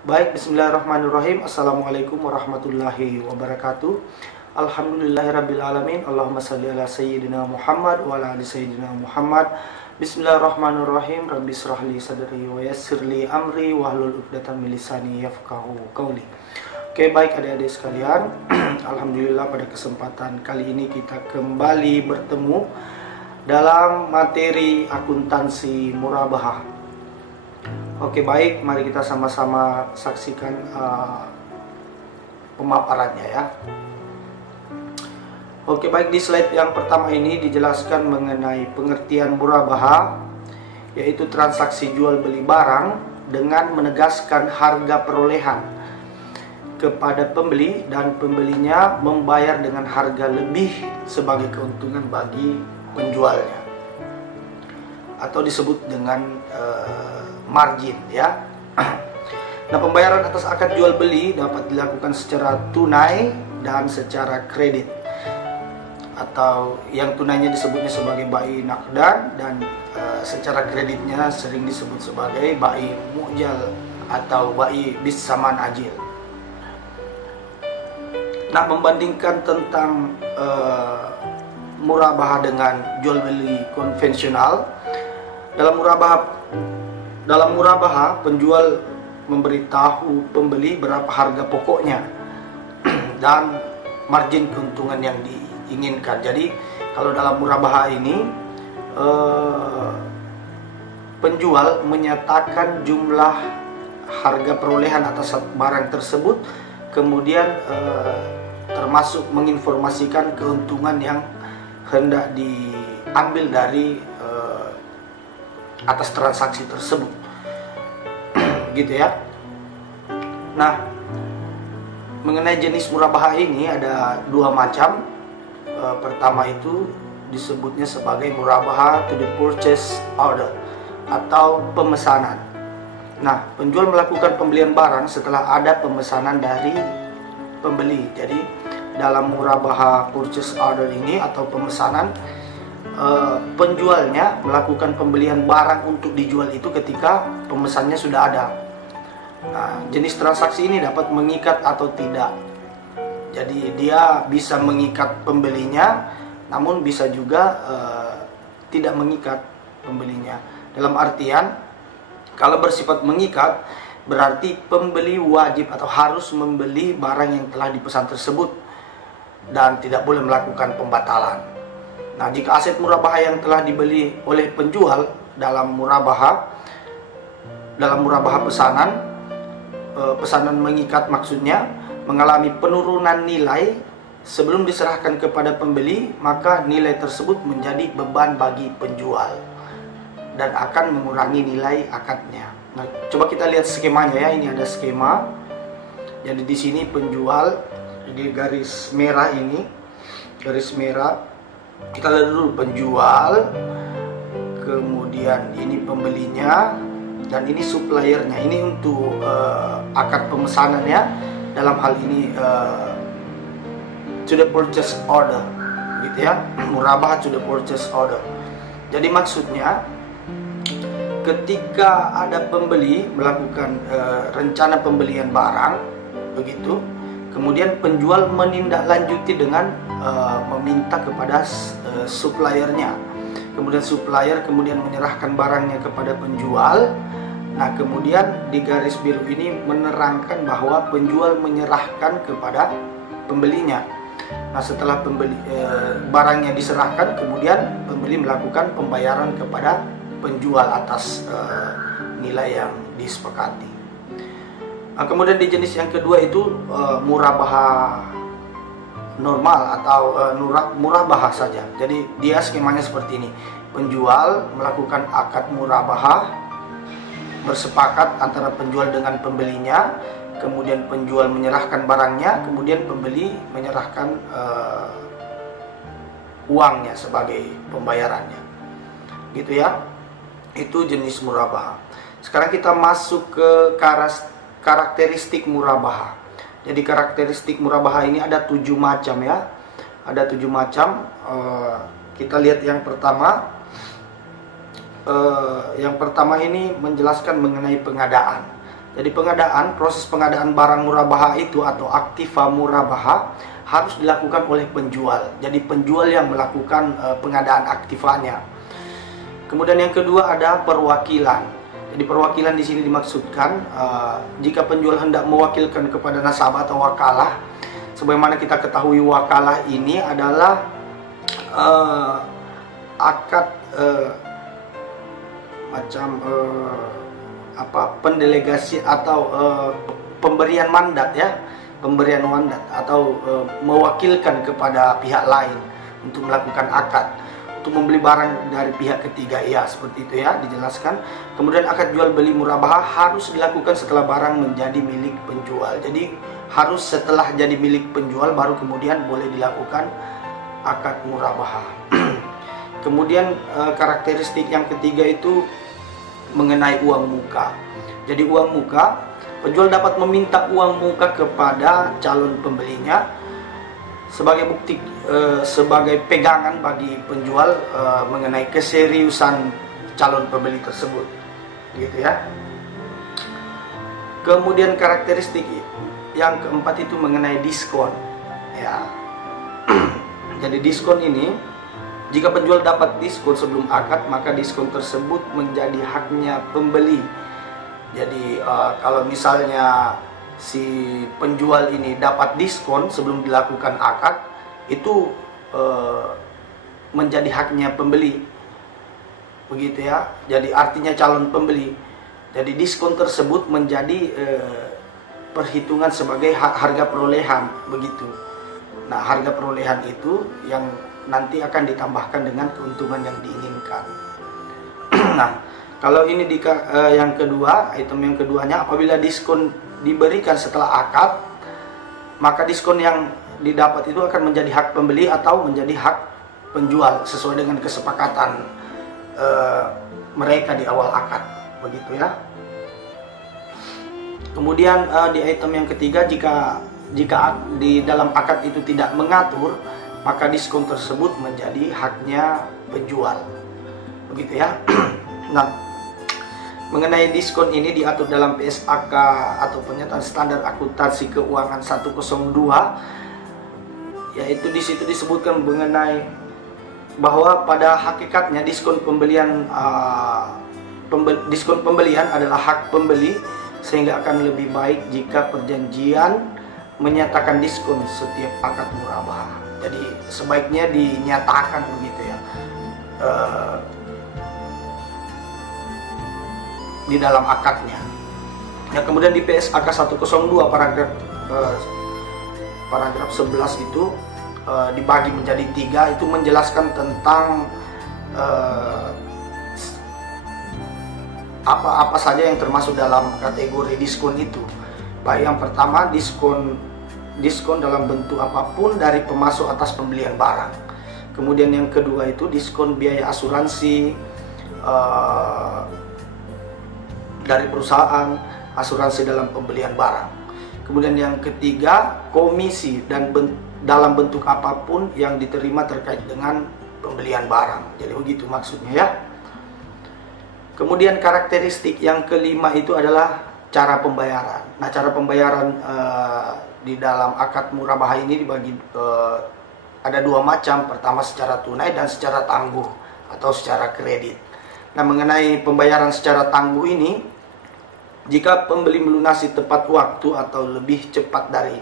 Baik, bismillahirrahmanirrahim. Assalamualaikum warahmatullahi wabarakatuh. Alhamdulillahirrabbilalamin. Allahumma salli ala sayyidina Muhammad wa ala ali sayyidina Muhammad. Bismillahirrahmanirrahim. Rabbi shrahli sadri wa yassirli amri wahlul 'uqdatam min lisani yafqahu qawli. Oke, baik adik-adik sekalian. Alhamdulillah pada kesempatan kali ini kita kembali bertemu dalam materi akuntansi murabahah. Oke, baik, mari kita sama-sama saksikan pemaparannya ya. Oke, baik, di slide yang pertama ini dijelaskan mengenai pengertian murabahah, yaitu transaksi jual beli barang dengan menegaskan harga perolehan kepada pembeli dan pembelinya membayar dengan harga lebih sebagai keuntungan bagi penjualnya, atau disebut dengan margin ya. Nah, pembayaran atas akad jual beli dapat dilakukan secara tunai dan secara kredit, atau yang tunainya disebutnya sebagai bai nakdan, dan secara kreditnya sering disebut sebagai bai mu'jal atau bai bis saman ajil. Nah, membandingkan tentang murabahah dengan jual beli konvensional, dalam murabahah penjual memberitahu pembeli berapa harga pokoknya dan margin keuntungan yang diinginkan. Jadi kalau dalam murabahah ini penjual menyatakan jumlah harga perolehan atas barang tersebut, kemudian termasuk menginformasikan keuntungan yang hendak diambil dari atas transaksi tersebut. Gitu ya. Nah, mengenai jenis murabahah ini ada dua macam. Pertama itu disebutnya sebagai murabahah to the purchase order atau pemesanan. Nah, penjual melakukan pembelian barang setelah ada pemesanan dari pembeli. Jadi dalam murabahah purchase order ini atau pemesanan, penjualnya melakukan pembelian barang untuk dijual itu ketika pemesannya sudah ada. Nah, jenis transaksi ini dapat mengikat atau tidak. Jadi dia bisa mengikat pembelinya, namun bisa juga tidak mengikat pembelinya. Dalam artian, kalau bersifat mengikat, berarti pembeli wajib atau harus membeli barang yang telah dipesan tersebut dan tidak boleh melakukan pembatalan. Nah, jika aset murabahah yang telah dibeli oleh penjual dalam murabahah pesanan mengikat maksudnya, mengalami penurunan nilai sebelum diserahkan kepada pembeli, maka nilai tersebut menjadi beban bagi penjual dan akan mengurangi nilai akadnya. Nah, coba kita lihat skemanya ya. Ini ada skema. Jadi di sini penjual di garis merah ini, garis merah. Kita lihat dulu penjual, kemudian ini pembelinya, dan ini suppliernya. Ini untuk akad pemesanannya, dalam hal ini to the purchase order, gitu ya, murabahah to the purchase order. Jadi maksudnya ketika ada pembeli melakukan rencana pembelian barang, begitu, kemudian penjual menindaklanjuti dengan meminta kepada suppliernya. Kemudian supplier kemudian menyerahkan barangnya kepada penjual. Nah, kemudian di garis biru ini menerangkan bahwa penjual menyerahkan kepada pembelinya. Nah, setelah barangnya diserahkan, kemudian pembeli melakukan pembayaran kepada penjual atas nilai yang disepakati. Nah, kemudian di jenis yang kedua itu murabahah normal atau murabahah saja. Jadi dia skemanya seperti ini. Penjual melakukan akad murabahah, bersepakat antara penjual dengan pembelinya, kemudian penjual menyerahkan barangnya, kemudian pembeli menyerahkan uangnya sebagai pembayarannya. Gitu ya. Itu jenis murabahah. Sekarang kita masuk ke karakteristik murabahah. Jadi karakteristik murabahah ini ada 7 macam ya. Ada 7 macam. Kita lihat yang pertama. Yang pertama ini menjelaskan mengenai pengadaan. Jadi proses pengadaan barang murabaha itu atau aktiva murabaha harus dilakukan oleh penjual. Jadi penjual yang melakukan pengadaan aktivanya. Kemudian yang kedua ada perwakilan. Jadi perwakilan di sini dimaksudkan jika penjual hendak mewakilkan kepada nasabah atau wakalah. Sebagaimana kita ketahui wakalah ini adalah akad pendelegasi atau pemberian mandat ya, pemberian mandat atau mewakilkan kepada pihak lain untuk melakukan akad untuk membeli barang dari pihak ketiga ya, seperti itu ya dijelaskan. Kemudian akad jual beli murabaha harus dilakukan setelah barang menjadi milik penjual. Jadi harus setelah jadi milik penjual baru kemudian boleh dilakukan akad murabaha. Kemudian karakteristik yang ketiga itu mengenai uang muka. Jadi uang muka, penjual dapat meminta uang muka kepada calon pembelinya sebagai bukti, sebagai pegangan bagi penjual mengenai keseriusan calon pembeli tersebut, gitu ya. Kemudian karakteristik yang keempat itu mengenai diskon, ya. Jadi diskon ini, jika penjual dapat diskon sebelum akad, maka diskon tersebut menjadi haknya pembeli. Jadi kalau misalnya si penjual ini dapat diskon sebelum dilakukan akad, itu menjadi haknya pembeli, begitu ya. Jadi artinya calon pembeli. Jadi diskon tersebut menjadi perhitungan sebagai harga perolehan, begitu. Nah, harga perolehan itu yang nanti akan ditambahkan dengan keuntungan yang diinginkan. Nah, kalau ini yang kedua, item yang keduanya, apabila diskon diberikan setelah akad, maka diskon yang didapat itu akan menjadi hak pembeli atau menjadi hak penjual sesuai dengan kesepakatan mereka di awal akad, begitu ya. Kemudian di item yang ketiga, jika di dalam akad itu tidak mengatur, maka diskon tersebut menjadi haknya penjual, begitu ya. Nah, mengenai diskon ini diatur dalam PSAK atau pernyataan standar akuntansi keuangan 102, yaitu di situ disebutkan mengenai bahwa pada hakikatnya diskon pembelian adalah hak pembeli, sehingga akan lebih baik jika perjanjian menyatakan diskon setiap akad murabaha. Jadi sebaiknya dinyatakan begitu ya, di dalam akadnya. Ya, kemudian di PSAK 102 paragraf 11 itu dibagi menjadi 3, itu menjelaskan tentang apa saja yang termasuk dalam kategori diskon itu. Baik, yang pertama diskon dalam bentuk apapun dari pemasok atas pembelian barang. Kemudian yang kedua itu diskon biaya asuransi dari perusahaan, asuransi dalam pembelian barang. Kemudian yang ketiga, komisi dalam bentuk apapun yang diterima terkait dengan pembelian barang. Jadi begitu maksudnya ya. Kemudian karakteristik yang kelima itu adalah cara pembayaran. Nah, cara pembayaran di dalam akad murabaha ini dibagi ada dua macam. Pertama secara tunai dan secara tangguh atau secara kredit. Nah, mengenai pembayaran secara tangguh ini, jika pembeli melunasi tepat waktu atau lebih cepat dari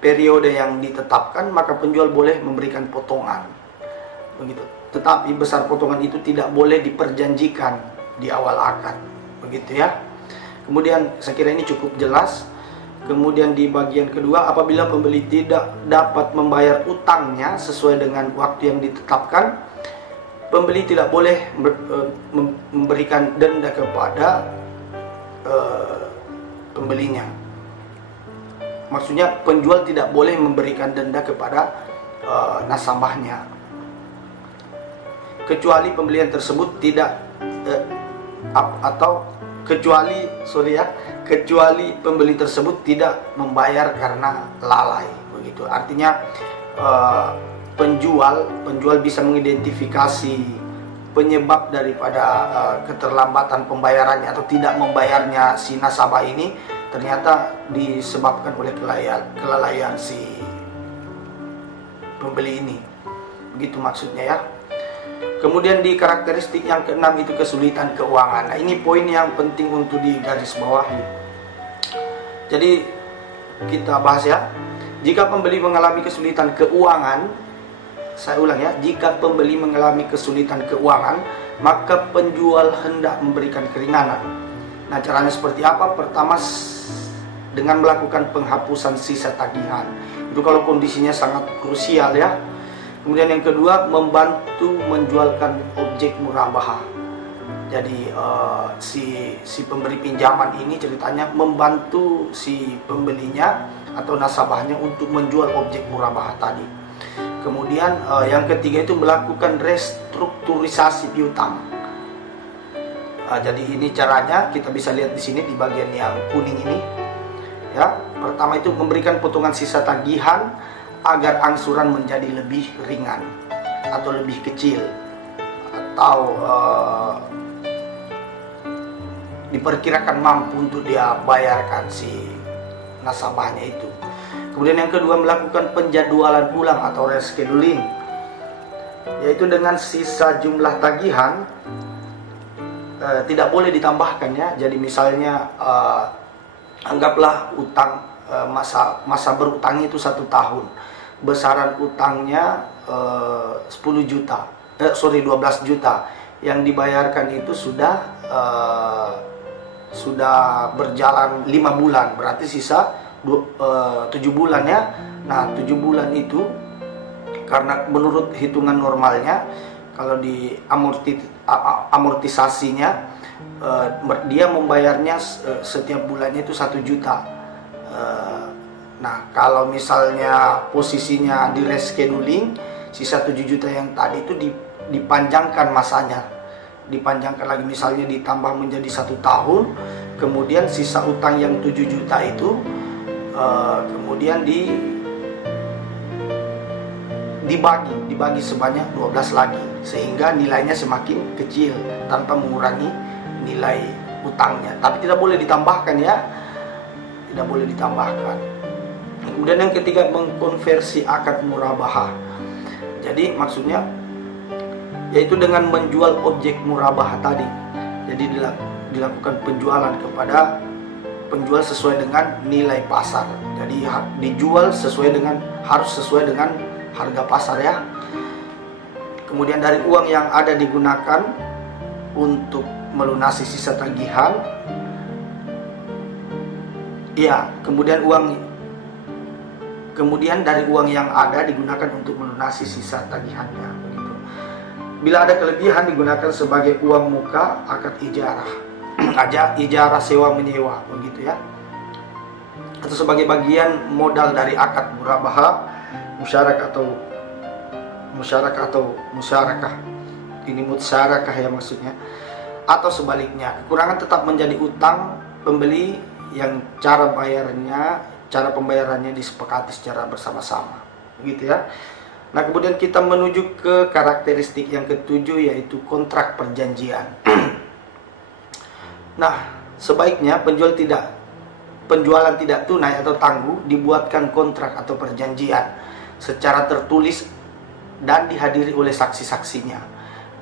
periode yang ditetapkan, maka penjual boleh memberikan potongan, begitu. Tetapi besar potongan itu tidak boleh diperjanjikan di awal akad, begitu ya. Kemudian saya kira ini cukup jelas. Kemudian di bagian kedua, apabila pembeli tidak dapat membayar utangnya sesuai dengan waktu yang ditetapkan, pembeli tidak boleh memberikan denda kepada pembelinya. Maksudnya penjual tidak boleh memberikan denda kepada nasabahnya, kecuali pembelian tersebut tidak kecuali pembeli tersebut tidak membayar karena lalai, begitu. Artinya penjual bisa mengidentifikasi penyebab daripada keterlambatan pembayarannya atau tidak membayarnya si nasabah ini ternyata disebabkan oleh kelalaian si pembeli ini. Begitu maksudnya ya. Kemudian di karakteristik yang keenam itu kesulitan keuangan. Nah, ini poin yang penting untuk digarisbawahi. Jadi kita bahas ya. Jika pembeli mengalami kesulitan keuangan, saya ulang ya, jika pembeli mengalami kesulitan keuangan, maka penjual hendak memberikan keringanan. Nah, caranya seperti apa? Pertama, dengan melakukan penghapusan sisa tagihan. Itu kalau kondisinya sangat krusial ya. Kemudian yang kedua, membantu menjualkan objek murabahah. Jadi si pemberi pinjaman ini ceritanya membantu si pembelinya atau nasabahnya untuk menjual objek murabahah tadi. Kemudian yang ketiga itu melakukan restrukturisasi piutang. Jadi ini caranya kita bisa lihat di sini di bagian yang kuning ini. Ya, pertama itu memberikan potongan sisa tagihan agar angsuran menjadi lebih ringan atau lebih kecil atau diperkirakan mampu untuk dia bayarkan si nasabahnya itu. Kemudian yang kedua, melakukan penjadwalan ulang atau rescheduling, yaitu dengan sisa jumlah tagihan tidak boleh ditambahkan ya. Jadi misalnya anggaplah utang masa berutangnya itu 1 tahun, besaran utangnya 12 juta, yang dibayarkan itu sudah berjalan 5 bulan, berarti sisa 7 bulan ya. Nah, 7 bulan itu karena menurut hitungan normalnya, kalau di amortisasinya dia membayarnya setiap bulannya itu 1 juta. Nah, kalau misalnya posisinya di rescheduling, sisa 7 juta yang tadi itu dipanjangkan masanya, dipanjangkan lagi, misalnya ditambah menjadi 1 tahun. Kemudian sisa utang yang 7 juta itu kemudian dibagi sebanyak 12 lagi, sehingga nilainya semakin kecil tanpa mengurangi nilai utangnya. Tapi tidak boleh ditambahkan ya, tidak boleh ditambahkan. Kemudian yang ketiga, mengkonversi akad murabahah. Jadi maksudnya yaitu dengan menjual objek murabahah tadi. Jadi dilakukan penjualan kepada penjual sesuai dengan nilai pasar. Jadi harus sesuai dengan harga pasar ya. Kemudian dari uang yang ada digunakan untuk melunasi sisa tagihan. Ya, kemudian dari uang yang ada digunakan untuk melunasi sisa tagihannya, begitu. Bila ada kelebihan digunakan sebagai uang muka akad ijarah, ijarah sewa menyewa, begitu ya. Atau sebagai bagian modal dari akad murabahah, musyarakah. Ini musyarakah ya maksudnya. Atau sebaliknya, kekurangan tetap menjadi utang pembeli yang cara pembayarannya disepakati secara bersama-sama, gitu ya. Nah, kemudian kita menuju ke karakteristik yang ketujuh, yaitu kontrak perjanjian. Nah, sebaiknya penjualan tidak tunai atau tangguh dibuatkan kontrak atau perjanjian secara tertulis dan dihadiri oleh saksi-saksinya.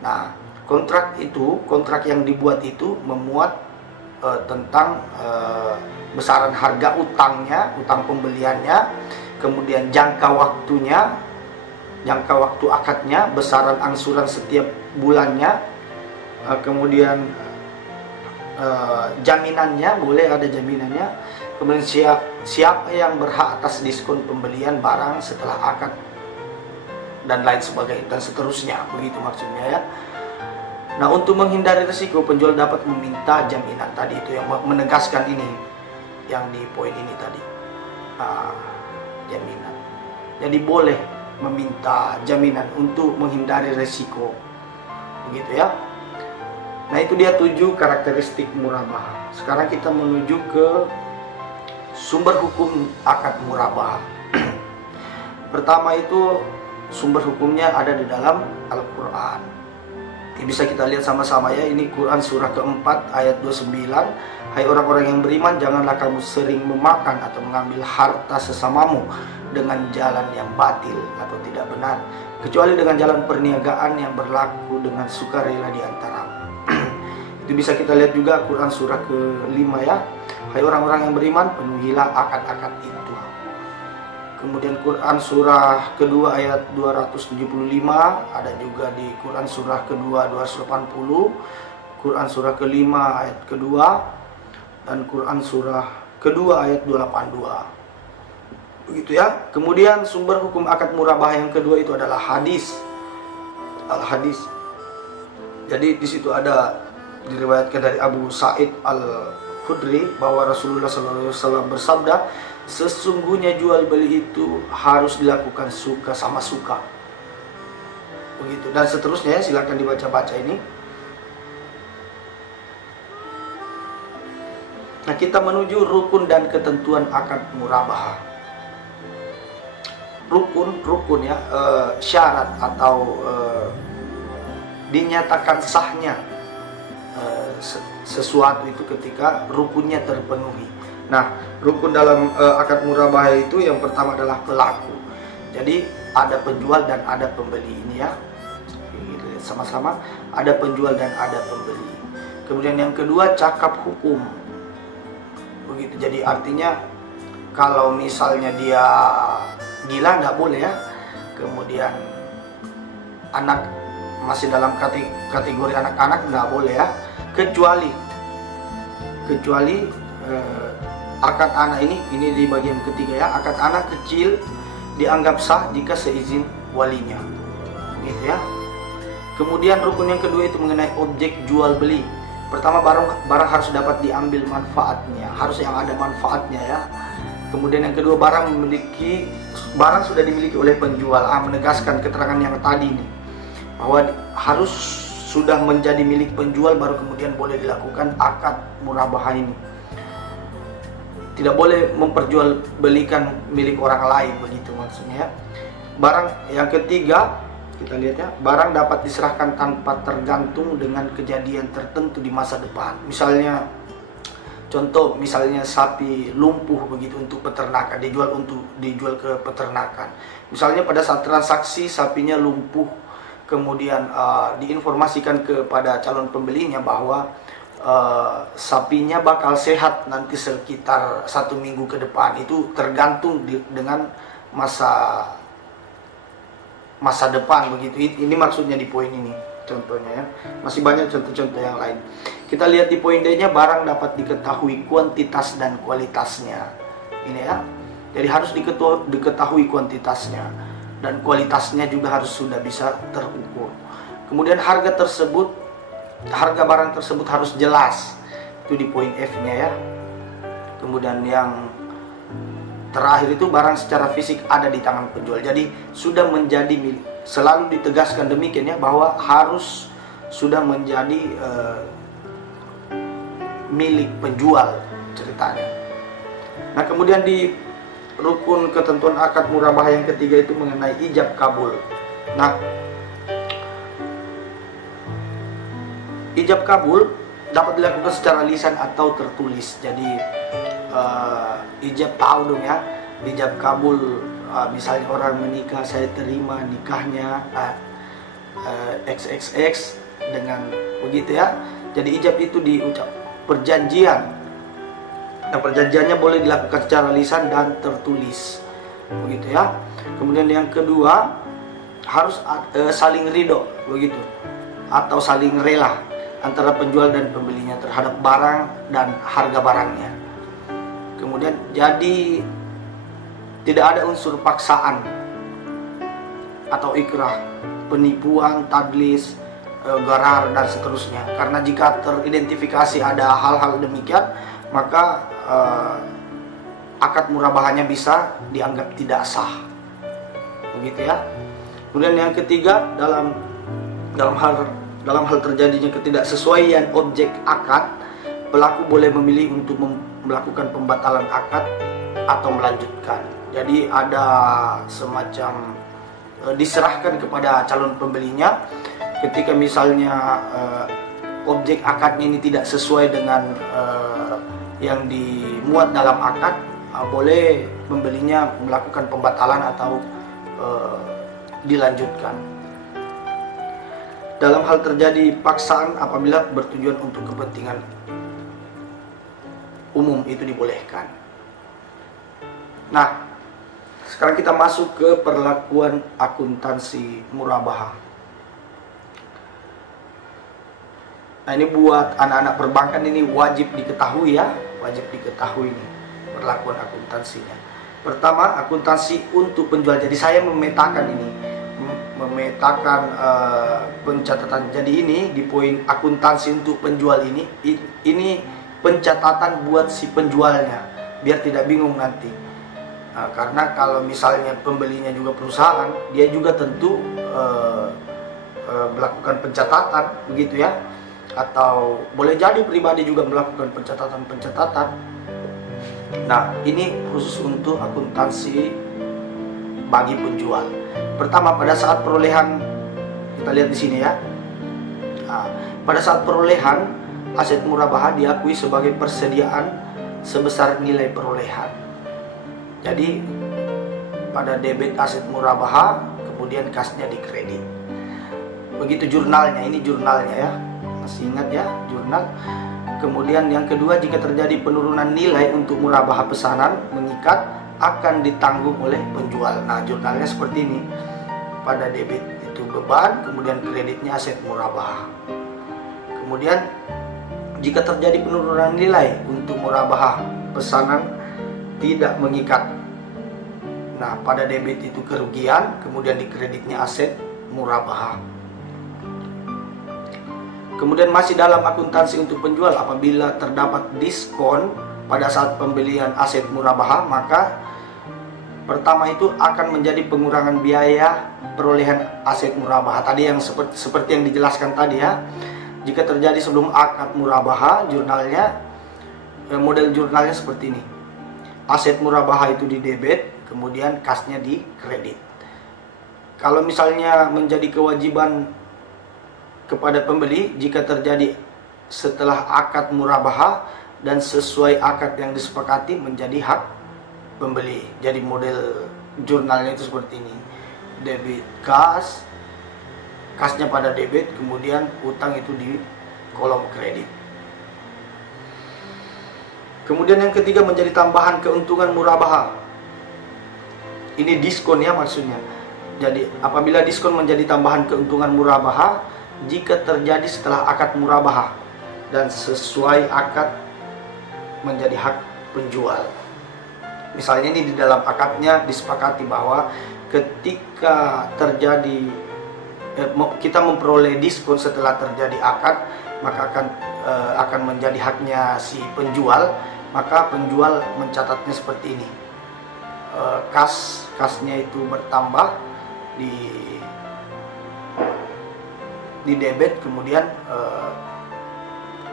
Nah, kontrak yang dibuat itu memuat tentang besaran harga utangnya, utang pembeliannya, kemudian jangka waktu akadnya, besaran angsuran setiap bulannya, kemudian jaminannya, boleh ada jaminannya, kemudian siapa yang berhak atas diskon pembelian barang setelah akad, dan lain sebagainya, dan seterusnya, begitu maksudnya ya. Nah, untuk menghindari risiko, penjual dapat meminta jaminan tadi, itu yang menegaskan ini, yang di poin ini tadi, jaminan. Jadi boleh meminta jaminan untuk menghindari risiko, begitu ya. Nah, itu dia 7 karakteristik murabahah. Sekarang kita menuju ke sumber hukum akad murabahah. Pertama itu sumber hukumnya ada di dalam Al-Quran. Bisa kita lihat sama-sama ya, ini Quran surah keempat ayat 29. Hai orang-orang yang beriman, janganlah kamu sering memakan atau mengambil harta sesamamu dengan jalan yang batil atau tidak benar, kecuali dengan jalan perniagaan yang berlaku dengan sukarela di antaramu. Itu bisa kita lihat juga Quran surah ke-5 ya. Hai orang-orang yang beriman, penuhilah akad-akad itu. Kemudian Quran surah kedua ayat 275, ada juga di Quran surah kedua 280, Quran surah kelima ayat kedua, dan Quran surah kedua ayat 282. Begitu ya. Kemudian sumber hukum akad murabah yang kedua itu adalah hadis. Al-hadis. Jadi di situ ada diriwayatkan dari Abu Sa'id Al-Khudri bahwa Rasulullah SAW bersabda, sesungguhnya jual beli itu harus dilakukan suka sama suka. Begitu, dan seterusnya, silakan dibaca-baca ini. Nah, kita menuju rukun dan ketentuan akad murabah. Rukun ya, syarat atau dinyatakan sahnya sesuatu itu ketika rukunnya terpenuhi. Nah, rukun dalam akad murabah itu yang pertama adalah pelaku. Jadi ada penjual dan ada pembeli ini ya. Sama-sama ada penjual dan ada pembeli. Kemudian yang kedua cakap hukum. Begitu. Jadi artinya kalau misalnya dia gila nggak boleh ya. Kemudian anak masih dalam kategori anak-anak nggak boleh ya. Kecuali akad anak ini di bagian ketiga ya, akad anak kecil dianggap sah jika seizin walinya, gitu ya. Kemudian rukun yang kedua itu mengenai objek jual beli. Pertama, barang harus dapat diambil manfaatnya, harus yang ada manfaatnya ya. Kemudian yang kedua, barang sudah dimiliki oleh penjual. Menegaskan keterangan yang tadi ini bahwa harus sudah menjadi milik penjual baru kemudian boleh dilakukan akad murabah ini. Tidak boleh memperjualbelikan milik orang lain, begitu maksudnya. Barang yang ketiga, kita lihat ya, barang dapat diserahkan tanpa tergantung dengan kejadian tertentu di masa depan. Misalnya, contoh misalnya sapi lumpuh begitu untuk peternakan, dijual ke peternakan. Misalnya pada saat transaksi sapinya lumpuh, kemudian diinformasikan kepada calon pembelinya bahwa sapinya bakal sehat nanti sekitar 1 minggu ke depan. Itu tergantung dengan masa depan begitu. Ini maksudnya di poin ini contohnya ya. Masih banyak contoh-contoh yang lain. Kita lihat di poin D-nya, barang dapat diketahui kuantitas dan kualitasnya. Ini ya. Jadi harus diketahui kuantitasnya dan kualitasnya juga harus sudah bisa terukur. Kemudian harga barang tersebut harus jelas. Itu di poin F-nya ya. Kemudian yang terakhir itu barang secara fisik ada di tangan penjual. Jadi sudah menjadi milik. Selalu ditegaskan demikian ya, bahwa harus sudah menjadi milik penjual ceritanya. Nah, kemudian di rukun ketentuan akad murabah yang ketiga itu mengenai ijab kabul. Nah, ijab kabul dapat dilakukan secara lisan atau tertulis. Jadi ijab tahu dong ya, ijab kabul. Misalnya orang menikah, saya terima nikahnya XXX dengan begitu ya. Jadi ijab itu diucap perjanjian. Nah, perjanjiannya boleh dilakukan secara lisan dan tertulis, begitu ya. Kemudian yang kedua harus saling ridho, begitu, atau saling rela antara penjual dan pembelinya terhadap barang dan harga barangnya. Kemudian jadi tidak ada unsur paksaan atau ikrah, penipuan, tadlis, gharar dan seterusnya. Karena jika teridentifikasi ada hal-hal demikian, maka akad murabahannya bisa dianggap tidak sah, begitu ya. Kemudian yang ketiga, dalam hal terjadinya ketidaksesuaian objek akad, pelaku boleh memilih untuk melakukan pembatalan akad atau melanjutkan. Jadi ada semacam diserahkan kepada calon pembelinya ketika misalnya objek akadnya ini tidak sesuai dengan yang dimuat dalam akad, boleh pembelinya melakukan pembatalan atau dilanjutkan. Dalam hal terjadi paksaan apabila bertujuan untuk kepentingan umum, itu dibolehkan. Nah, sekarang kita masuk ke perlakuan akuntansi murabahah. Nah, ini buat anak-anak perbankan ini wajib diketahui ya, wajib diketahui ini perlakuan akuntansinya. Pertama, akuntansi untuk penjual. Jadi saya memetakan ini, memetakan pencatatan. Jadi ini di poin akuntansi untuk penjual ini pencatatan buat si penjualnya, biar tidak bingung nanti. Nah, karena kalau misalnya pembelinya juga perusahaan, dia juga tentu melakukan pencatatan, begitu ya. Atau boleh jadi pribadi juga melakukan pencatatan. Nah, ini khusus untuk akuntansi bagi penjual. Pertama, pada saat perolehan, kita lihat di sini ya. Nah, pada saat perolehan aset murabahah diakui sebagai persediaan sebesar nilai perolehan. Jadi pada debit aset murabahah, kemudian kasnya dikredit. Begitu jurnalnya, ini jurnalnya ya. Masih ingat ya, jurnal. Kemudian yang kedua, jika terjadi penurunan nilai untuk murabahah pesanan mengikat, akan ditanggung oleh penjual. Nah, jurnalnya seperti ini. Pada debit itu beban, kemudian kreditnya aset murabahah. Kemudian jika terjadi penurunan nilai untuk murabahah pesanan tidak mengikat. Nah, pada debit itu kerugian, kemudian di kreditnya aset murabahah. Kemudian masih dalam akuntansi untuk penjual, apabila terdapat diskon pada saat pembelian aset murabahah, maka pertama itu akan menjadi pengurangan biaya perolehan aset murabahah. Tadi yang seperti yang dijelaskan tadi ya. Jika terjadi sebelum akad murabahah, jurnalnya, model jurnalnya seperti ini. Aset murabahah itu di debit, kemudian kasnya di kredit. Kalau misalnya menjadi kewajiban kepada pembeli, jika terjadi setelah akad murabahah dan sesuai akad yang disepakati, menjadi hak pembeli. Jadi model jurnalnya itu seperti ini. Debit kas, kasnya pada debit, kemudian utang itu di kolom kredit. Kemudian yang ketiga, menjadi tambahan keuntungan murabahah. Ini diskon ya maksudnya. Jadi apabila diskon menjadi tambahan keuntungan murabahah jika terjadi setelah akad murabahah dan sesuai akad, menjadi hak penjual. Misalnya ini di dalam akadnya disepakati bahwa ketika terjadi kita memperoleh diskon setelah terjadi akad, maka akan menjadi haknya si penjual. Maka penjual mencatatnya seperti ini. Kasnya itu bertambah di debit, kemudian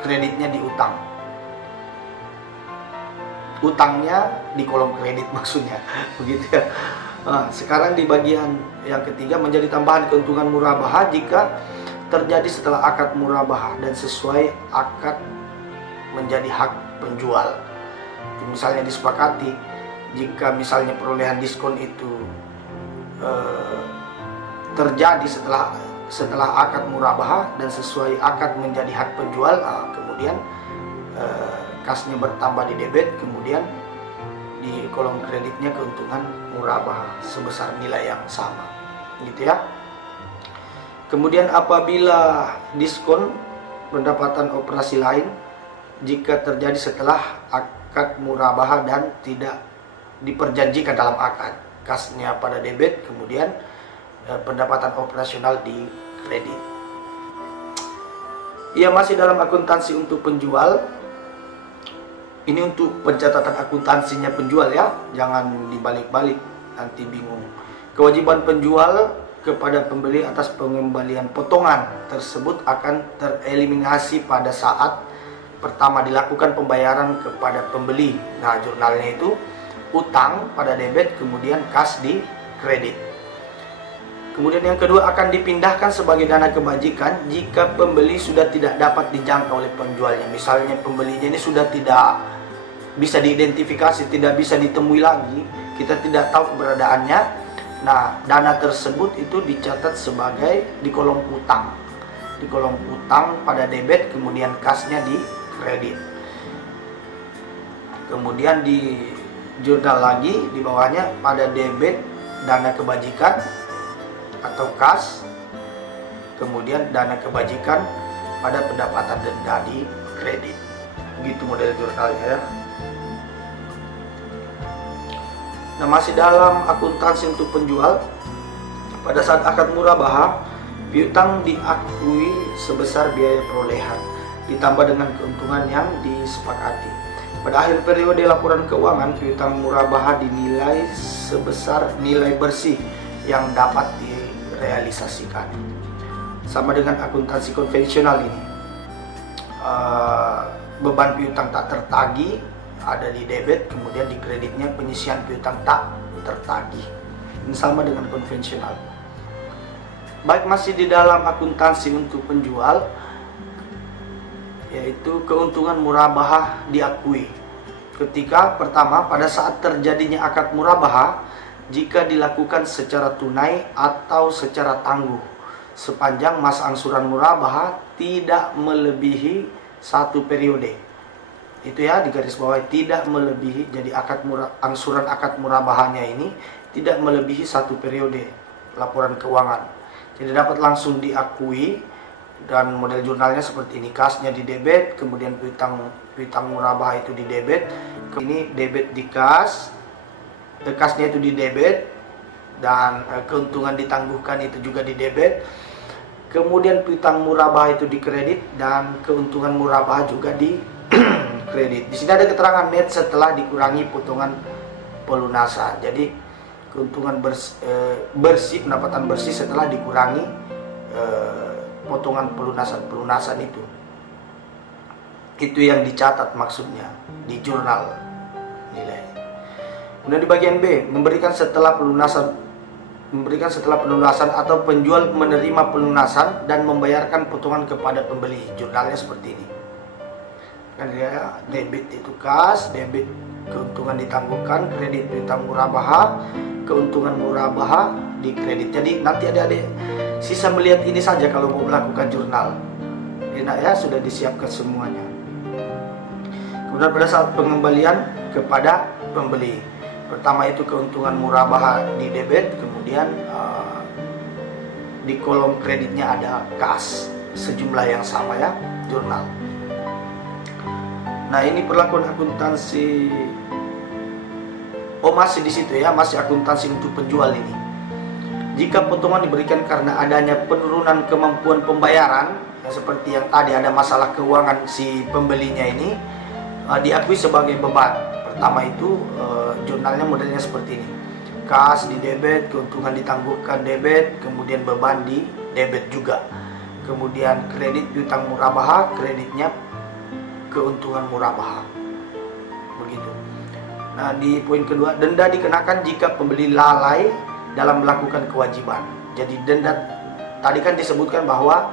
kreditnya di utang. Utangnya di kolom kredit maksudnya, begitu ya. Nah, sekarang di bagian yang ketiga, menjadi tambahan keuntungan murabahah jika terjadi setelah akad murabahah dan sesuai akad, menjadi hak penjual. Misalnya disepakati, jika misalnya perolehan diskon itu terjadi setelah akad murabahah dan sesuai akad, menjadi hak penjual. Kemudian kasnya bertambah di debit, kemudian di kolom kreditnya keuntungan murabahah sebesar nilai yang sama, gitu ya. Kemudian apabila diskon pendapatan operasi lain, jika terjadi setelah akad murabahah dan tidak diperjanjikan dalam akad, kasnya pada debit, kemudian pendapatan operasional di kredit. Ia masih dalam akuntansi untuk penjual. Ini untuk pencatatan akuntansinya penjual ya, jangan dibalik-balik nanti bingung. Kewajiban penjual kepada pembeli atas pengembalian potongan tersebut akan tereliminasi pada saat pertama dilakukan pembayaran kepada pembeli. Nah, jurnalnya itu utang pada debit, kemudian kas di kredit. Kemudian yang kedua, akan dipindahkan sebagai dana kebajikan jika pembeli sudah tidak dapat dijangkau oleh penjualnya. Misalnya pembelinya ini sudah tidak bisa diidentifikasi, tidak bisa ditemui lagi, kita tidak tahu keberadaannya. Nah, dana tersebut itu dicatat sebagai di kolom utang. Di kolom utang pada debit, kemudian kasnya di kredit. Kemudian di jurnal lagi di bawahnya pada debit dana kebajikan atau kas, kemudian dana kebajikan pada pendapatan denda di kredit. Begitu model jurnalnya ya. Nah, masih dalam akuntansi untuk penjual, pada saat akad murabahah, piutang diakui sebesar biaya perolehan ditambah dengan keuntungan yang disepakati. Pada akhir periode laporan keuangan, piutang murabahah dinilai sebesar nilai bersih yang dapat direalisasikan. Sama dengan akuntansi konvensional ini, beban piutang tak tertagih ada di debit, kemudian di kreditnya penyisian piutang tak tertagih. Ini sama dengan konvensional. Baik, masih di dalam akuntansi untuk penjual, yaitu keuntungan murabahah diakui ketika pertama pada saat terjadinya akad murabahah jika dilakukan secara tunai atau secara tangguh sepanjang masa angsuran murabahah tidak melebihi 1 periode. Itu ya, di garis bawah, tidak melebihi. Jadi angsuran akad murabahahnya ini tidak melebihi 1 periode laporan keuangan. Jadi dapat langsung diakui, dan model jurnalnya seperti ini. Kasnya di debit, kemudian piutang murabahah itu di debit. Ini debit di kas, kasnya itu di debit, dan keuntungan ditangguhkan itu juga di debit. Kemudian piutang murabahah itu di kredit, dan keuntungan murabahah juga di kredit. Di sini ada keterangan net setelah dikurangi potongan pelunasan. Jadi keuntungan bersih, pendapatan bersih setelah dikurangi potongan pelunasan itu. Itu yang dicatat maksudnya di jurnal nilai. Kemudian di bagian B, memberikan setelah pelunasan atau penjual menerima pelunasan dan membayarkan potongan kepada pembeli. Jurnalnya seperti ini. Kan ya, debit itu kas, debit keuntungan ditangguhkan, kredit piutang murabahah, keuntungan murabahah di kredit. Jadi nanti adik-adik sisa melihat ini saja kalau mau melakukan jurnal. Enak ya, sudah disiapkan semuanya. Kemudian pada saat pengembalian kepada pembeli, pertama itu keuntungan murabahah di debit, kemudian di kolom kreditnya ada kas sejumlah yang sama ya, jurnal. Nah, ini perlakuan akuntansi. Oh, masih di situ ya, masih akuntansi untuk penjual ini. Jika potongan diberikan karena adanya penurunan kemampuan pembayaran, ya, seperti yang tadi ada masalah keuangan si pembelinya ini, diakui sebagai beban. Pertama itu jurnalnya modelnya seperti ini. Kas di debit, keuntungan ditangguhkan debit, kemudian beban di debit juga. Kemudian kredit piutang murabahah, kreditnya keuntungan murabahah. Begitu. Nah, di poin kedua, denda dikenakan jika pembeli lalai dalam melakukan kewajiban. Jadi denda tadi kan disebutkan bahwa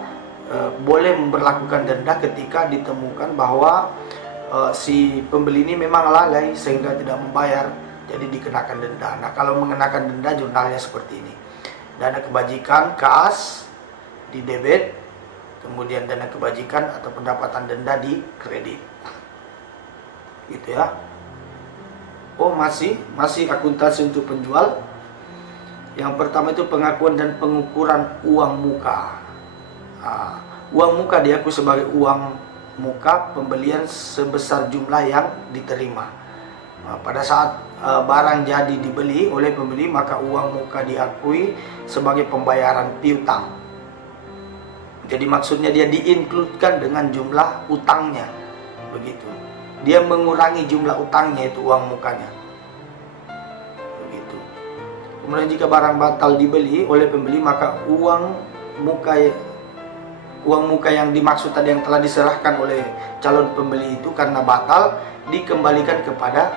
boleh memperlakukan denda ketika ditemukan bahwa si pembeli ini memang lalai sehingga tidak membayar, jadi dikenakan denda. Nah, kalau mengenakan denda, jurnalnya seperti ini. Dana kebajikan kas di debit, kemudian dana kebajikan atau pendapatan denda di kredit. Gitu ya. Oh, masih akuntansi untuk penjual. Yang pertama itu pengakuan dan pengukuran uang muka. Uang muka diakui sebagai uang muka pembelian sebesar jumlah yang diterima. Pada saat barang jadi dibeli oleh pembeli, maka uang muka diakui sebagai pembayaran piutang. Jadi maksudnya dia diinkludkan dengan jumlah utangnya. Begitu. Dia mengurangi jumlah utangnya, itu uang mukanya. Begitu. Kemudian jika barang batal dibeli oleh pembeli, maka uang muka yang dimaksud tadi yang telah diserahkan oleh calon pembeli itu karena batal dikembalikan kepada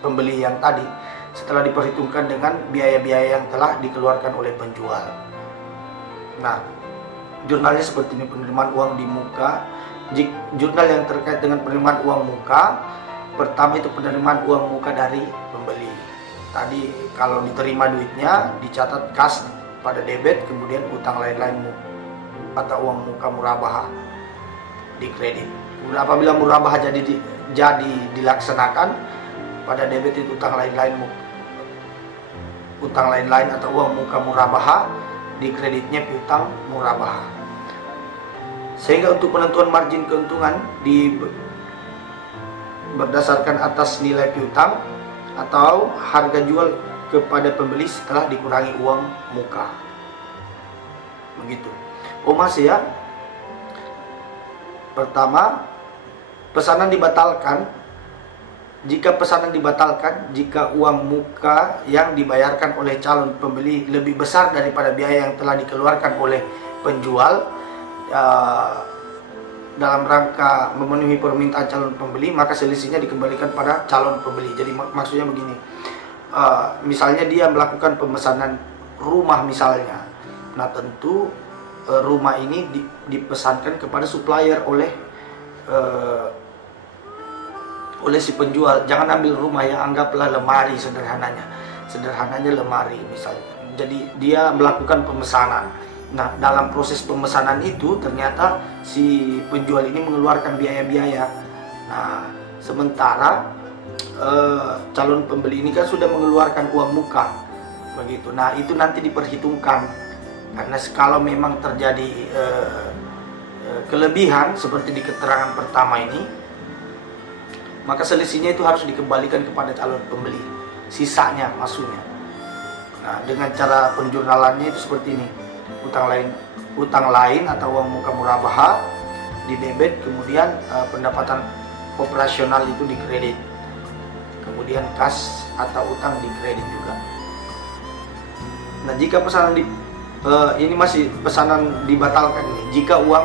pembeli yang tadi setelah diperhitungkan dengan biaya-biaya yang telah dikeluarkan oleh penjual. Nah, jurnalnya seperti ini, penerimaan uang di muka. Jurnal yang terkait dengan penerimaan uang muka, pertama itu penerimaan uang muka dari pembeli. Tadi kalau diterima duitnya dicatat kas pada debit, kemudian utang lain-lain atau uang muka murabaha di kredit. Kemudian apabila murabaha jadi dilaksanakan, pada debit itu utang lain-lain atau uang muka murabaha, di kreditnya piutang murabaha. Sehingga untuk penentuan margin keuntungan berdasarkan atas nilai piutang atau harga jual kepada pembeli setelah dikurangi uang muka. Begitu. Oh masih ya. Pertama, pesanan dibatalkan. Jika pesanan dibatalkan, jika uang muka yang dibayarkan oleh calon pembeli lebih besar daripada biaya yang telah dikeluarkan oleh penjual dalam rangka memenuhi permintaan calon pembeli, maka selisihnya dikembalikan pada calon pembeli. Jadi maksudnya begini, misalnya dia melakukan pemesanan rumah misalnya. Nah tentu rumah ini dipesankan kepada supplier oleh si penjual. Jangan ambil rumah ya, anggaplah lemari sederhananya lemari misalnya. Jadi dia melakukan pemesanan. Nah dalam proses pemesanan itu ternyata si penjual ini mengeluarkan biaya-biaya. Nah sementara calon pembeli ini kan sudah mengeluarkan uang muka, begitu. Nah itu nanti diperhitungkan, karena kalau memang terjadi kelebihan seperti di keterangan pertama ini, maka selisihnya itu harus dikembalikan kepada calon pembeli, sisanya maksudnya. Nah dengan cara penjurnalannya itu seperti ini: utang lain atau uang muka murabaha di debit, kemudian pendapatan operasional itu di kredit, kemudian kas atau utang di kredit juga. Nah jika pesanan ini masih pesanan dibatalkan ini, jika uang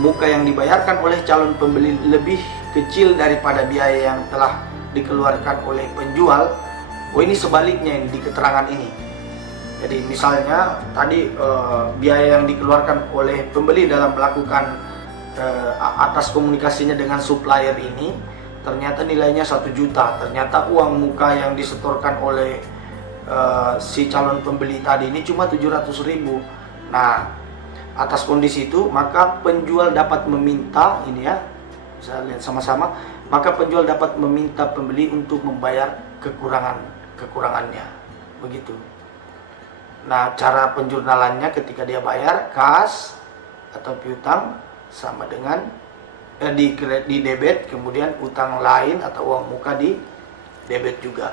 muka yang dibayarkan oleh calon pembeli lebih kecil daripada biaya yang telah dikeluarkan oleh penjual. Oh ini sebaliknya ini di keterangan ini. Jadi misalnya tadi biaya yang dikeluarkan oleh pembeli dalam melakukan atas komunikasinya dengan supplier ini ternyata nilainya 1 juta. Ternyata uang muka yang disetorkan oleh si calon pembeli tadi ini cuma 700.000. Nah atas kondisi itu maka penjual dapat meminta ini ya, bisa lihat sama-sama, maka penjual dapat meminta pembeli untuk membayar kekurangannya, begitu. Nah cara penjurnalannya ketika dia bayar kas atau piutang sama dengan di debit, kemudian utang lain atau uang muka di debit juga.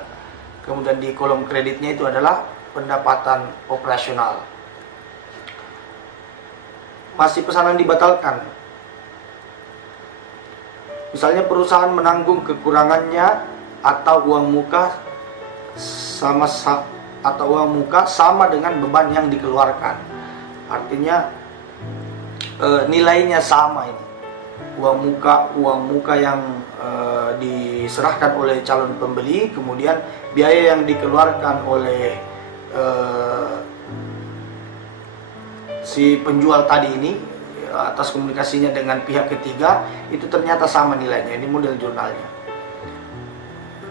Kemudian di kolom kreditnya itu adalah pendapatan operasional. Masih pesanan dibatalkan. Misalnya perusahaan menanggung kekurangannya atau uang muka sama dengan beban yang dikeluarkan. Artinya nilainya sama ini. Uang muka yang diserahkan oleh calon pembeli, kemudian biaya yang dikeluarkan oleh si penjual tadi ini atas komunikasinya dengan pihak ketiga, itu ternyata sama nilainya. Ini model jurnalnya.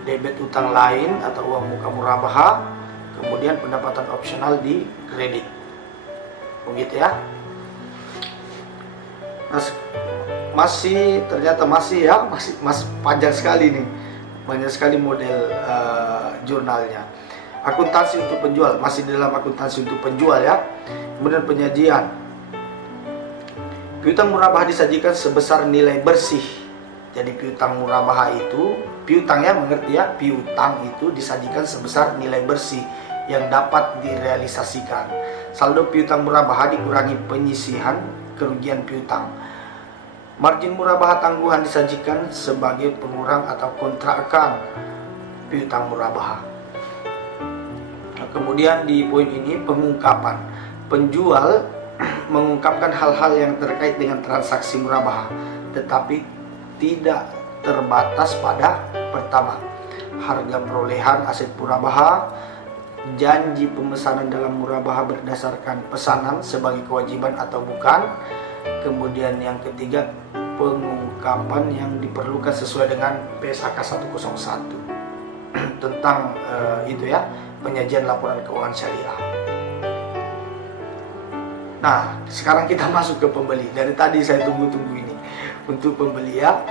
Debit utang lain atau uang muka murabaha, kemudian pendapatan opsional di kredit, begitu ya. Ternyata masih panjang sekali nih, banyak sekali model jurnalnya. Akuntansi untuk penjual, masih dalam akuntansi untuk penjual ya. Kemudian penyajian, piutang murabaha disajikan sebesar nilai bersih. Jadi piutang murabaha itu, piutangnya mengerti ya, piutang itu disajikan sebesar nilai bersih yang dapat direalisasikan. Saldo piutang murabaha dikurangi penyisihan kerugian piutang. Margin murabaha tangguhan disajikan sebagai pengurang atau kontrakan piutang murabaha. Nah, kemudian di poin ini pengungkapan. Penjual mengungkapkan hal-hal yang terkait dengan transaksi murabaha, tetapi tidak terbatas pada pertama, harga perolehan aset murabaha, janji pemesanan dalam murabaha berdasarkan pesanan sebagai kewajiban atau bukan. Kemudian yang ketiga, pengungkapan yang diperlukan sesuai dengan PSHK 101 tentang itu ya, penyajian laporan keuangan syariah. Nah, sekarang kita masuk ke pembeli. Dari tadi saya tunggu-tunggu ini untuk pembeli ya.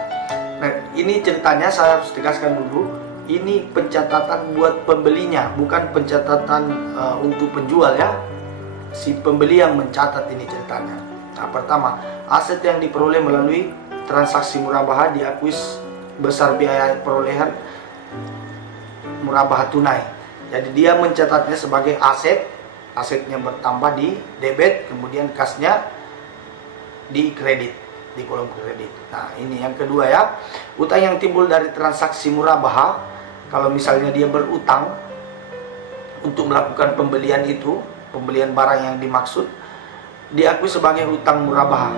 Nah, ini ceritanya saya harus tegaskan dulu, ini pencatatan buat pembelinya, bukan pencatatan untuk penjual ya. Si pembeli yang mencatat ini ceritanya. Nah, pertama, aset yang diperoleh melalui transaksi murabaha diakui besar biaya perolehan murabaha tunai. Jadi dia mencatatnya sebagai aset, asetnya bertambah di debit, kemudian kasnya di kredit, di kolom kredit. Nah, ini yang kedua ya. Utang yang timbul dari transaksi murabaha, kalau misalnya dia berutang untuk melakukan pembelian itu, pembelian barang yang dimaksud, diakui sebagai utang murabaha.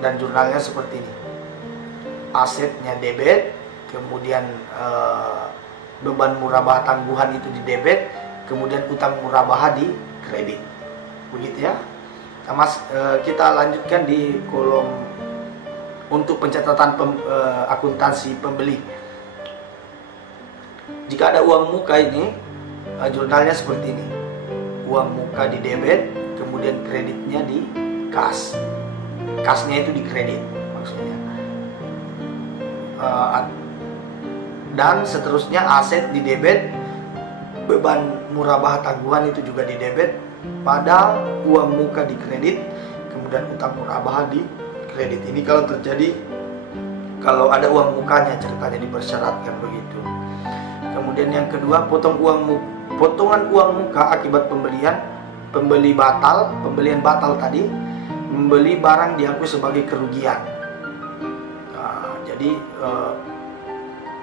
Dan jurnalnya seperti ini. Asetnya debit, kemudian beban murabaha tangguhan itu di debit, kemudian utang murabaha di kredit. Begitu ya. Nah, Mas, kita lanjutkan di kolom untuk pencatatan akuntansi pembeli. Jika ada uang muka ini, jurnalnya seperti ini. Uang muka di debit, kemudian kreditnya di kas. Kasnya itu di kredit maksudnya. Dan seterusnya aset di debit, beban murabaha tangguhan itu juga di debit, pada uang muka di kredit, kemudian utang murabaha di kredit. Ini kalau terjadi, kalau ada uang mukanya ceritanya dipersyaratkan begitu. Kemudian yang kedua, potongan uang muka akibat pembelian batal tadi, membeli barang diakui sebagai kerugian. Nah, jadi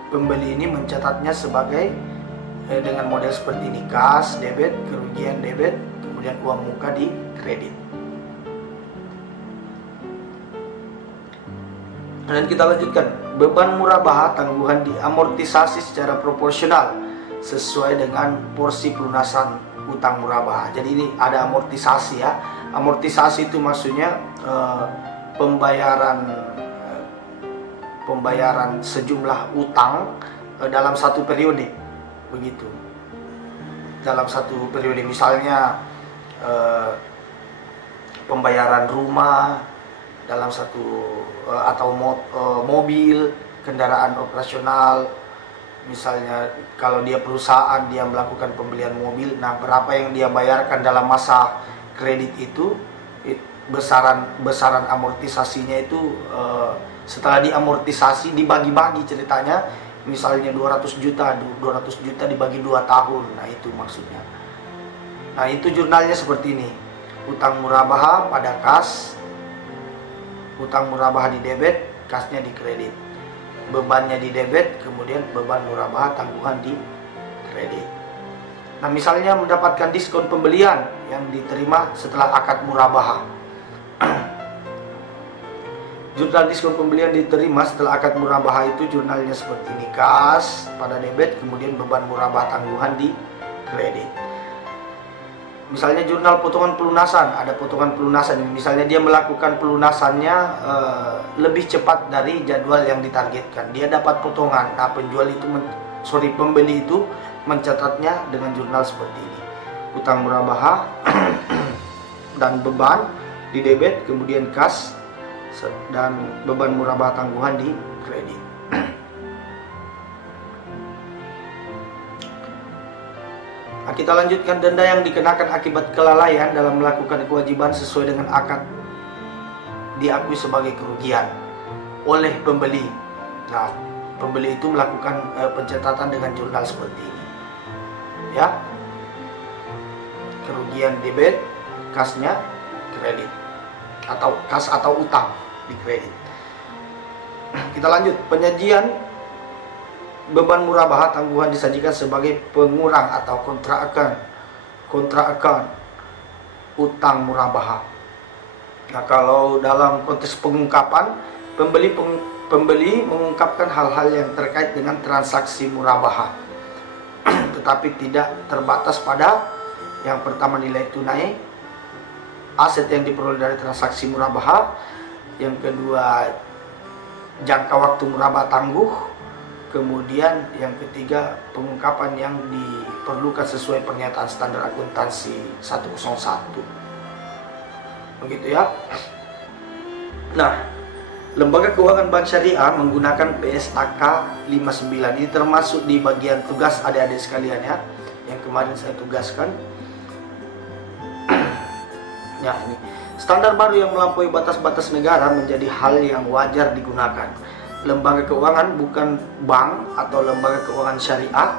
pembeli ini mencatatnya sebagai dengan model seperti ini: kas, debit, kerugian debit, kemudian uang muka di kredit. Dan kita lanjutkan, beban murabaha tangguhan diamortisasi secara proporsional sesuai dengan porsi pelunasan utang murabaha. Jadi ini ada amortisasi ya. Amortisasi itu maksudnya pembayaran sejumlah utang dalam satu periode, begitu. Dalam satu periode, misalnya pembayaran rumah dalam satu atau mobil, kendaraan operasional. Misalnya kalau dia perusahaan, dia melakukan pembelian mobil, nah berapa yang dia bayarkan dalam masa kredit itu, besaran amortisasinya itu setelah diamortisasi dibagi-bagi ceritanya. Misalnya 200 juta dibagi 2 tahun. Nah, itu maksudnya. Nah, itu jurnalnya seperti ini. Utang murabaha pada kas, utang murabaha di debit, kasnya di kredit. Bebannya di debit, kemudian beban murabaha tangguhan di kredit. Nah, misalnya mendapatkan diskon pembelian yang diterima setelah akad murabaha. Jurnal diskon pembelian diterima setelah akad murabaha itu jurnalnya seperti ini: kas pada debit, kemudian beban murabaha tangguhan di kredit. Misalnya jurnal potongan pelunasan, ada potongan pelunasan. Misalnya dia melakukan pelunasannya lebih cepat dari jadwal yang ditargetkan, dia dapat potongan. Nah, pembeli itu mencatatnya dengan jurnal seperti ini: utang murabaha dan beban di debit, kemudian kas dan beban murabaha tangguhan di kredit. Nah, kita lanjutkan, denda yang dikenakan akibat kelalaian dalam melakukan kewajiban sesuai dengan akad diakui sebagai kerugian oleh pembeli. Nah, pembeli itu melakukan pencatatan dengan jurnal seperti ini. Ya. Kerugian debit, kasnya kredit. Atau kas atau utang di kredit. Kita lanjut, penyajian beban murabaha tangguhan disajikan sebagai pengurang atau kontra utang murabaha. Nah, kalau dalam konteks pengungkapan, pembeli Pembeli mengungkapkan hal-hal yang terkait dengan transaksi murabahah, tetapi tidak terbatas pada yang pertama nilai tunai, aset yang diperoleh dari transaksi murabahah, yang kedua jangka waktu murabahah tangguh, kemudian yang ketiga pengungkapan yang diperlukan sesuai pernyataan standar akuntansi 101. Begitu ya. Nah, Lembaga Keuangan Bank Syariah menggunakan PSAK 59. Ini termasuk di bagian tugas adik-adik sekalian ya, yang kemarin saya tugaskan. Ya, ini standar baru yang melampaui batas-batas negara menjadi hal yang wajar digunakan. Lembaga keuangan bukan bank atau lembaga keuangan syariah.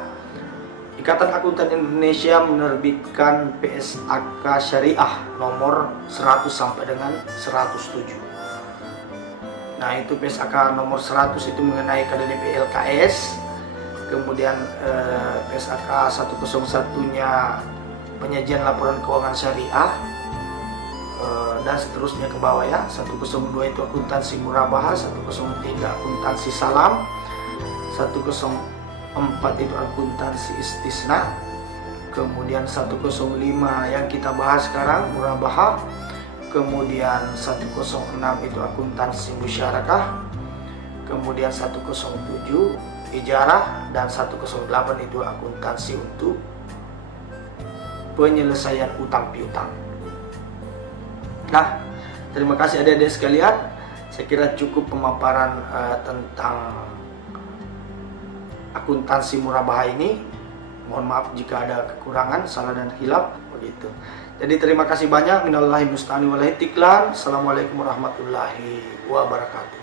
Ikatan Akuntan Indonesia menerbitkan PSAK Syariah nomor 100 sampai dengan 107. Nah, itu PSAK nomor 100 itu mengenai KDDP LKS, kemudian PSAK 101-nya penyajian laporan keuangan syariah, dan seterusnya ke bawah ya. 102 itu akuntansi murabahah, 103 akuntansi salam, 104 itu akuntansi istisna, kemudian 105 yang kita bahas sekarang murabahah, kemudian 106 itu akuntansi musyarakah, kemudian 107 ijarah, dan 108 itu akuntansi untuk penyelesaian utang piutang. Nah, terima kasih adik-adik sekalian. Saya kira cukup pemaparan tentang akuntansi murabahah ini. Mohon maaf jika ada kekurangan, salah dan hilaf begitu. Jadi terima kasih banyak. Minallahi musta'an wal ihtiqlan. Assalamualaikum warahmatullahi wabarakatuh.